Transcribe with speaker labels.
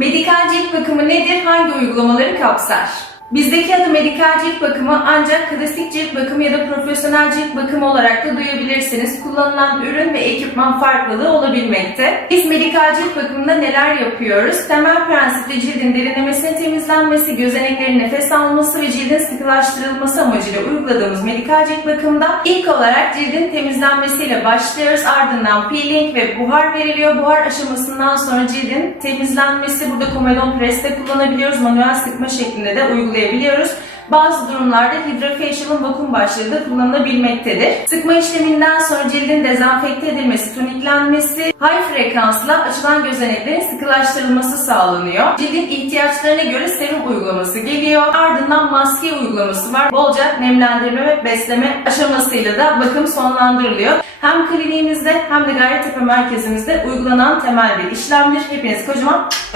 Speaker 1: Medikal cilt bakımı nedir? Hangi uygulamaları kapsar? Bizdeki adı medikal cilt bakımı ancak klasik cilt bakımı ya da profesyonel cilt bakımı olarak da duyabilirsiniz. Kullanılan ürün ve ekipman farklılığı olabilmekte. Biz medikal cilt bakımında neler yapıyoruz? Temel prensipte cildin derinlemesine temizlenmesi, gözeneklerin nefes alması ve cildin sıkılaştırılması amacıyla uyguladığımız medikal cilt bakımında ilk olarak cildin temizlenmesiyle başlıyoruz. Ardından peeling ve buhar veriliyor. Buhar aşamasından sonra cildin temizlenmesi, burada komedon preste kullanabiliyoruz. Manuel sıkma şeklinde de uygulayabiliyoruz. Bazı durumlarda Hydrofacial'ın vakum başlığı da kullanılabilmektedir. Sıkma işleminden sonra cildin dezenfekte edilmesi, toniklenmesi, high frekansla açılan gözeneklerin sıkılaştırılması sağlanıyor. Cildin ihtiyaçlarına göre serum uygulaması geliyor. Ardından maske uygulaması var. Bolca nemlendirme ve besleme aşamasıyla da bakım sonlandırılıyor. Hem kliniğimizde hem de Gayrettepe merkezimizde uygulanan temel bir işlemdir. Hepiniz kocaman